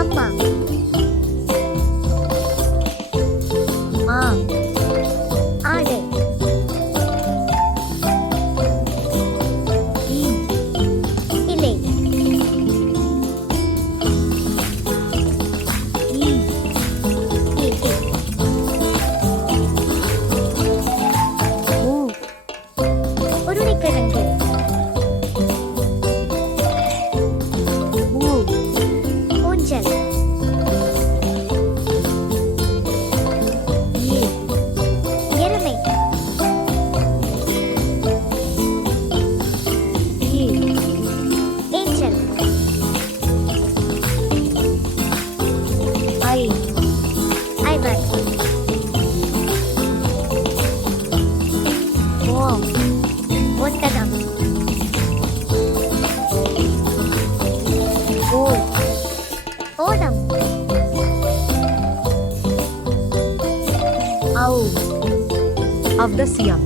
அம்மா. ஆ ஆடு. இ இலை. ஈ ஈட்டி. உ உருளைக்கிழங்கு. ஊ ஊஞ்சல். ஏ எருமை. ஏ ஏஞ்சல். ஐ ஐவர். ஓ ஒட்டகம். ஓ ஓடம். ஔ அவசியம்